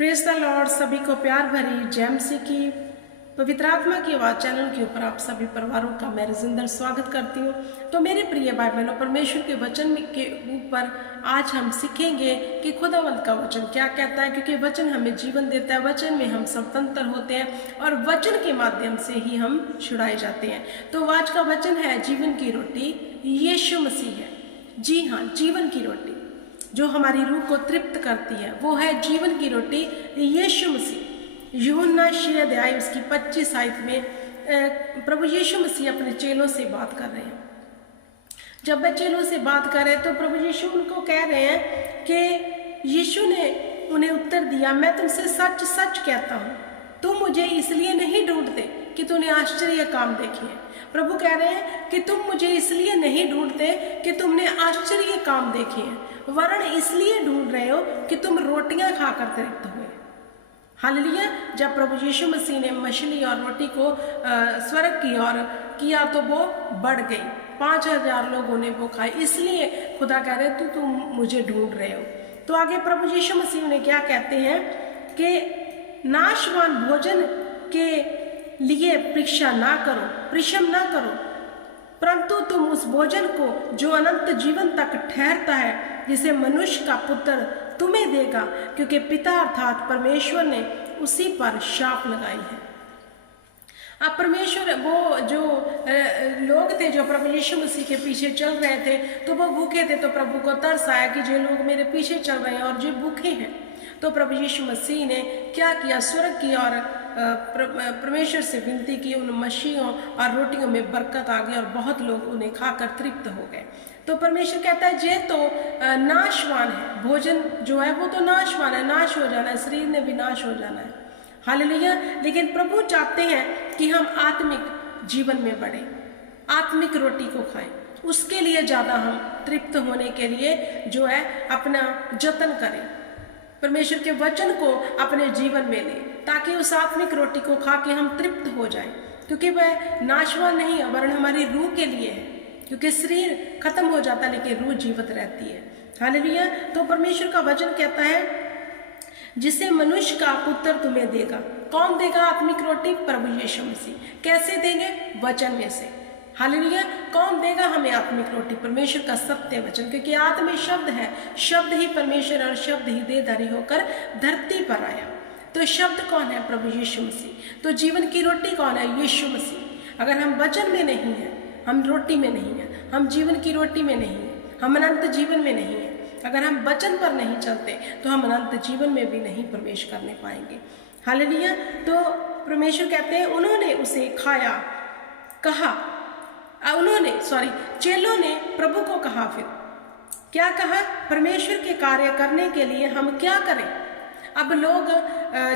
Praise the Lord. सभी को प्यार भरी जय मसीह की पवित्र आत्मा की आवाज चैनल के ऊपर आप सभी परिवारों का मैं रजिंदर स्वागत करती हूँ। तो मेरे प्रिय भाई बहनों, परमेश्वर के वचन के ऊपर आज हम सीखेंगे कि खुदावंत का वचन क्या कहता है, क्योंकि वचन हमें जीवन देता है। वचन में हम स्वतंत्र होते हैं और वचन के माध्यम से ही हम छुड़ाए जाते हैं। तो आज का वचन है जीवन की रोटी यीशु मसीह है। जी हाँ, जीवन की रोटी जो हमारी रूह को तृप्त करती है वो है जीवन की रोटी यीशु मसीह। यूहन्ना 6 अध्याय उसकी 25 आयत में प्रभु यीशु मसीह अपने चेलों से बात कर रहे हैं। जब वे चेलों से बात कर रहे हैं तो प्रभु यीशु उनको कह रहे हैं कि यीशु ने उन्हें उत्तर दिया, मैं तुमसे सच सच कहता हूँ, तुम मुझे इसलिए नहीं ढूंढते कि तूने आश्चर्य काम देखे हैं। प्रभु कह रहे हैं कि तुम मुझे इसलिए नहीं ढूंढते कि तुमने आश्चर्य काम देखे हैं, वरन इसलिए ढूंढ रहे हो कि तुम रोटियां खाकर तृप्त हुए। हालेलुया। जब प्रभु यीशु मसीह ने मछली और रोटी को स्वर्ग की ओर किया तो वो बढ़ गई, 5000 लोगों ने वो खाई। इसलिए खुदा कह रहे तुम मुझे ढूंढ रहे हो। तो आगे प्रभु यीशु मसीह ने क्या कहते हैं कि नाशवान भोजन के लिए परीक्षा ना करो, परिश्रम ना करो, परंतु तुम उस भोजन को जो अनंत जीवन तक ठहरता है, जिसे मनुष्य का पुत्र तुम्हें देगा, क्योंकि पिता अर्थात परमेश्वर ने उसी पर शाप लगाई है। अब परमेश्वर वो जो लोग थे जो प्रभु यीशु मसीह के पीछे चल रहे थे, तो वो भूखे थे। तो प्रभु को तरस आया कि जो लोग मेरे पीछे चल रहे हैं और जो भूखे हैं। तो प्रभु यीशु मसीह ने क्या किया, स्वर्ग की और परमेश्वर से विनती की। उन मछलियों और रोटियों में बरकत आ गई और बहुत लोग उन्हें खाकर तृप्त हो गए। तो परमेश्वर कहता है ये तो नाशवान है, भोजन जो है वो तो नाशवान है, नाश हो जाना है, शरीर ने भी नाश हो जाना है। हालेलुया। लेकिन प्रभु चाहते हैं कि हम आत्मिक जीवन में बढ़े, आत्मिक रोटी को खाएं। उसके लिए ज़्यादा हम तृप्त होने के लिए जो है अपना जतन करें, परमेश्वर के वचन को अपने जीवन में लें, ताकि उस आत्मिक रोटी को खा के हम तृप्त हो जाएं, क्योंकि वह नाशवान नहीं है वरन हमारी रूह के लिए है। क्योंकि शरीर खत्म हो जाता है लेकिन रूह जीवित रहती है। हालेलुया। तो परमेश्वर का वचन कहता है जिसे मनुष्य का पुत्र तुम्हें देगा। कौन देगा आत्मिक रोटी? प्रभु यीशु मसीह। कैसे देंगे? वचन में से। हालेलुया। कौन देगा हमें आत्मिक रोटी? परमेश्वर का सत्य वचन, क्योंकि आत्मा शब्द है, शब्द ही परमेश्वर और शब्द ही देहधारी होकर धरती पर आया। तो शब्द कौन है? प्रभु यीशु मसीह। तो जीवन की रोटी कौन है? यीशु मसीह। अगर हम वचन में नहीं हैं, हम रोटी में नहीं हैं, हम जीवन की रोटी में नहीं हैं, हम अनंत जीवन में नहीं हैं, अगर हम वचन पर नहीं चलते तो हम अनंत जीवन में भी नहीं प्रवेश करने पाएंगे। हालेलुया। तो परमेश्वर कहते हैं उन्होंने उसे खाया, कहा, चेलों ने प्रभु को कहा। फिर क्या कहा? परमेश्वर के कार्य करने के लिए हम क्या करें? अब लोग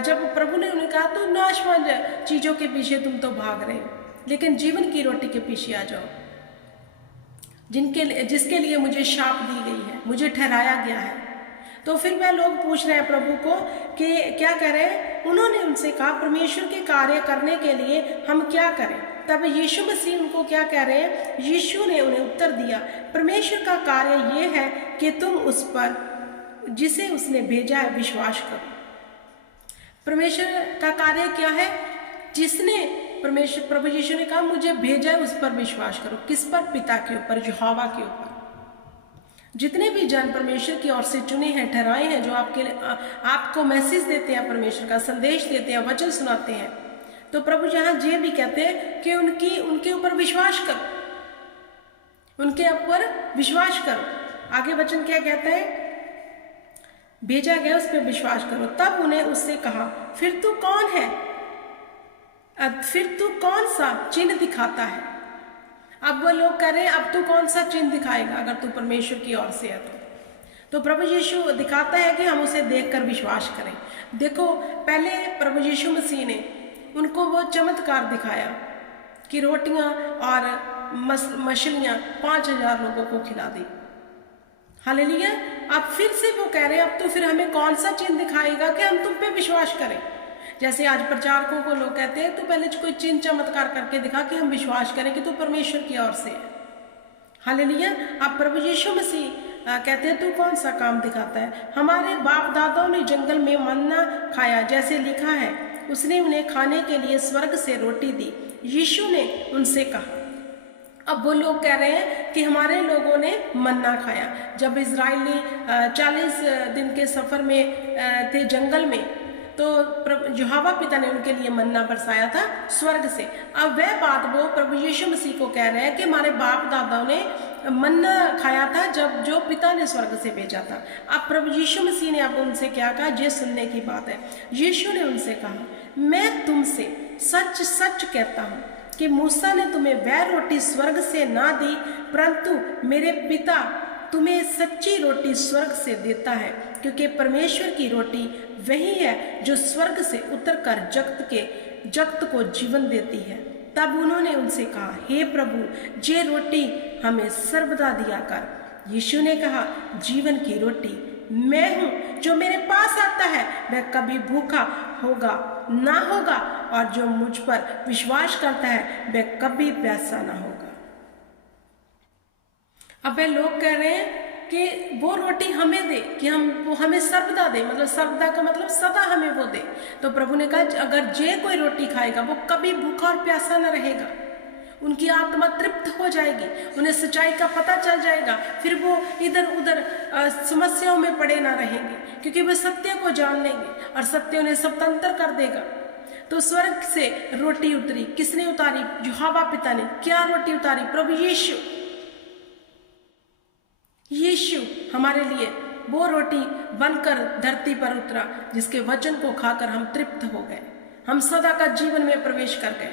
जब प्रभु ने उन्हें कहा तो नाशवान चीजों के पीछे तुम तो भाग रहे हो, लेकिन जीवन की रोटी के पीछे आ जाओ, जिसके लिए मुझे शाप दी गई है, मुझे ठहराया गया है। तो फिर वह लोग पूछ रहे हैं प्रभु को कि क्या करें? उन्होंने उनसे कहा परमेश्वर के कार्य करने के लिए हम क्या करें? तब यीशु मसीह उनको क्या कह रहे हैं? यीशु ने उन्हें उत्तर दिया, परमेश्वर का कार्य ये है कि तुम उस पर जिसे उसने भेजा है विश्वास करो। परमेश्वर का कार्य क्या है? जिसने प्रभु यीशु ने कहा मुझे भेजा है उस पर विश्वास करो। किस पर? पिता के ऊपर, यहोवा के ऊपर। जितने भी जन परमेश्वर की ओर से चुने हैं, ठहराए हैं, जो आपको मैसेज देते हैं, परमेश्वर का संदेश देते हैं, वचन सुनाते हैं, तो प्रभु यहाँ ये भी कहते हैं कि उनके ऊपर विश्वास करो, उनके ऊपर विश्वास करो। आगे वचन क्या कहता है? भेजा गया उस पर विश्वास करो। तब उन्हें उससे कहा फिर तू कौन है? फिर तू कौन सा चिन्ह दिखाता है? अब वो लोग कह रहे हैं अब तू कौन सा चिन्ह दिखाएगा अगर तू परमेश्वर की ओर से है तो प्रभु यीशु दिखाता है कि हम उसे देखकर विश्वास करें। देखो, पहले प्रभु यीशु मसीह ने उनको वो चमत्कार दिखाया कि रोटियां और मछलियां 5000 लोगों को खिला दी। हालेलुया। अब फिर से वो कह रहे हैं अब तो फिर हमें कौन सा चिन्ह दिखाएगा कि हम तुम पे विश्वास करें। जैसे आज प्रचारकों को लोग कहते हैं तो पहले कोई चिन्ह चमत्कार करके दिखा कि हम विश्वास करें कि तू परमेश्वर की ओर से है। हालेलुया। अब प्रभु यीशु मसीह कहते हैं तू कौन सा काम दिखाता है? हमारे बाप दादाओं ने जंगल में मन्ना खाया, जैसे लिखा है, उसने उन्हें खाने के लिए स्वर्ग से रोटी दी। यीशु ने उनसे कहा। अब वो लोग कह रहे हैं कि हमारे लोगों ने मन्ना खाया। जब इजरायली 40 दिन के सफ़र में थे जंगल में, तो यहोवा पिता ने उनके लिए मन्ना बरसाया था स्वर्ग से। अब वह बात वो प्रभु यीशु मसीह को कह रहे हैं कि हमारे बाप दादाओं ने मन्ना खाया था जब जो पिता ने स्वर्ग से भेजा था। अब प्रभु यीशु मसीह ने अब उनसे क्या कहा, ये सुनने की बात है। यीशु ने उनसे कहा, मैं तुमसे सच सच कहता हूँ कि मूसा ने तुम्हें वह रोटी स्वर्ग से ना दी, परंतु मेरे पिता तुम्हें सच्ची रोटी स्वर्ग से देता है, क्योंकि परमेश्वर की रोटी वही है जो स्वर्ग से उतरकर जगत को जीवन देती है। तब उन्होंने उनसे कहा, हे प्रभु, ये रोटी हमें सर्वदा दिया कर। यीशु ने कहा, जीवन की रोटी मैं हूँ, जो मेरे पास आता है वह कभी भूखा ना होगा, और जो मुझ पर विश्वास करता है वह कभी प्यासा ना होगा। अब वे लोग कह रहे हैं कि वो रोटी हमें दे, कि वो हमें सर्वदा दे, मतलब सर्वदा का मतलब सदा हमें वो दे। तो प्रभु ने कहा, अगर जे कोई रोटी खाएगा वो कभी भूखा और प्यासा न रहेगा, उनकी आत्मा तृप्त हो जाएगी, उन्हें सच्चाई का पता चल जाएगा, फिर वो इधर उधर समस्याओं में पड़े ना रहेंगे, क्योंकि वे सत्य को जान लेंगे और सत्य उन्हें स्वतंत्र कर देगा। तो स्वर्ग से रोटी उतरी, किसने उतारी? यहोवा पिता ने। क्या रोटी उतारी? प्रभु यीशु हमारे लिए वो रोटी बनकर धरती पर उतरा, जिसके वचन को खाकर हम तृप्त हो गए, हम सदा का जीवन में प्रवेश कर गए।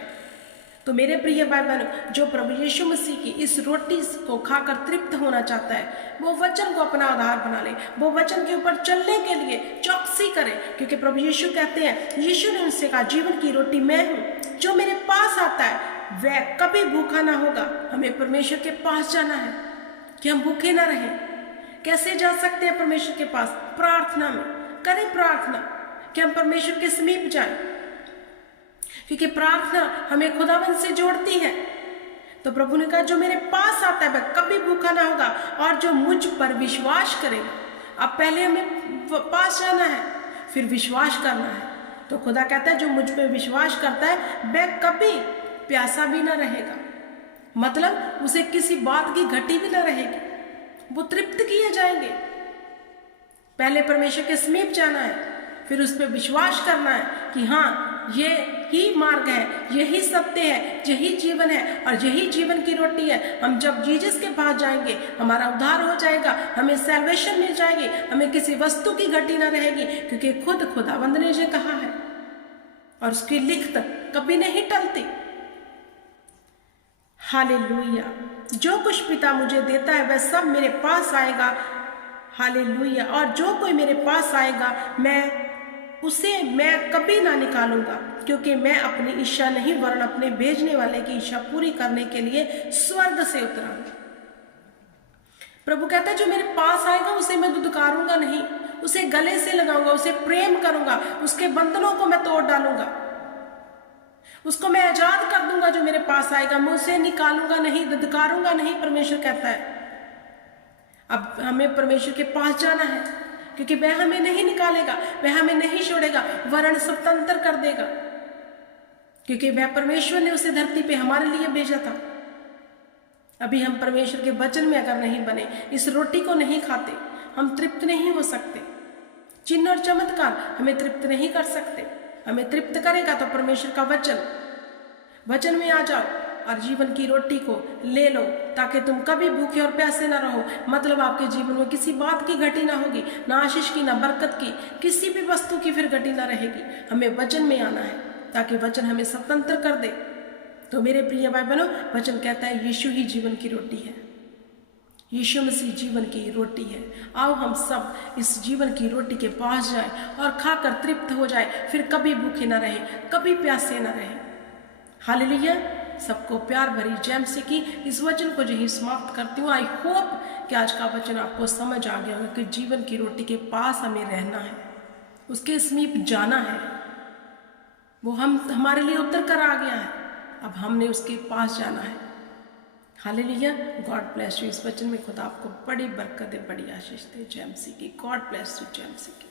तो मेरे प्रिय भाई बहनों, जो प्रभु यीशु मसीह की इस रोटी को खाकर तृप्त होना चाहता है, वो वचन को अपना आधार बना ले, वो वचन के ऊपर चलने के लिए चौकसी करे, क्योंकि प्रभु यीशु कहते हैं, यीशु ने उनसे कहा, जीवन की रोटी मैं हूँ, जो मेरे पास आता है वह कभी भूखा ना होगा। हमें परमेश्वर के पास जाना है कि हम भूखे ना रहें। कैसे जा सकते हैं परमेश्वर के पास? प्रार्थना में। करें प्रार्थना कि हम परमेश्वर के समीप जाएं, क्योंकि प्रार्थना हमें खुदावन से जोड़ती है। तो प्रभु ने कहा, जो मेरे पास आता है वह कभी भूखा ना होगा, और जो मुझ पर विश्वास करेगा। अब पहले हमें पास जाना है, फिर विश्वास करना है। तो खुदा कहता है, जो मुझ पर विश्वास करता है वह कभी प्यासा भी ना रहेगा, मतलब उसे किसी बात की घटी भी ना रहेगी, वो तृप्त किए जाएंगे। पहले परमेश्वर के समीप जाना है, फिर उस पर विश्वास करना है कि हाँ, ये ही मार्ग है, यही सत्य है, यही जीवन है और यही जीवन की रोटी है। हम जब जीसस के पास जाएंगे हमारा उद्धार हो जाएगा, हमें सैल्वेशन मिल जाएगी, हमें किसी वस्तु की घटी ना रहेगी, क्योंकि खुद खुदावंद ने ये कहा है और उसकी लिखत कभी नहीं टलती। हालेलुया। जो कुछ पिता मुझे देता है वह सब मेरे पास आएगा। हालेलुया। और जो कोई मेरे पास आएगा उसे मैं कभी ना निकालूंगा, क्योंकि मैं अपनी इच्छा नहीं वरन अपने भेजने वाले की इच्छा पूरी करने के लिए स्वर्ग से उतरा हूं। प्रभु कहता है, जो मेरे पास आएगा उसे मैं दुदकारूंगा नहीं, उसे गले से लगाऊंगा, उसे प्रेम करूंगा, उसके बंधनों को मैं तोड़ डालूंगा, उसको मैं आजाद कर दूंगा। जो मेरे पास आएगा मैं उसे निकालूंगा नहीं, दुदकारूंगा नहीं, परमेश्वर कहता है। अब हमें परमेश्वर के पास जाना है, क्योंकि वह हमें नहीं निकालेगा, वह हमें नहीं छोड़ेगा, वरन स्वतंत्र कर देगा, क्योंकि वह परमेश्वर ने उसे धरती पे हमारे लिए भेजा था। अभी हम परमेश्वर के वचन में अगर नहीं बने, इस रोटी को नहीं खाते, हम तृप्त नहीं हो सकते। चिन्ह और चमत्कार हमें तृप्त नहीं कर सकते। हमें तृप्त करेगा तो परमेश्वर का वचन में आ जाओ और जीवन की रोटी को ले लो, ताकि तुम कभी भूखे और प्यासे ना रहो। मतलब आपके जीवन में किसी बात की घटी ना होगी, ना आशीष की, ना बरकत की, किसी भी वस्तु की फिर घटी ना रहेगी। हमें वचन में आना है, ताकि वचन हमें स्वतंत्र कर दे। तो मेरे प्रिय भाई बहनों, वचन कहता है यीशु ही जीवन की रोटी है, यीशु मसीह जीवन की रोटी है। आओ हम सब इस जीवन की रोटी के पास जाएं और खाकर तृप्त हो जाए, फिर कभी भूखे ना रहे, कभी प्यासे ना रहे। हालेलुया। सबको प्यार भरी जय मसीह की इस वचन को यही समाप्त करती हूँ। आई होप कि आज का वचन आपको समझ आ गया होगा कि जीवन की रोटी के पास हमें रहना है, उसके समीप जाना है। वो हमारे लिए उतर कर आ गया है, अब हमने उसके पास जाना है। हालेलुया। God bless you. इस वचन में खुदा आपको बड़ी बरकत दे, बड़ी आशीष दे। जय मसीह की। God bless you. जय मसीह की।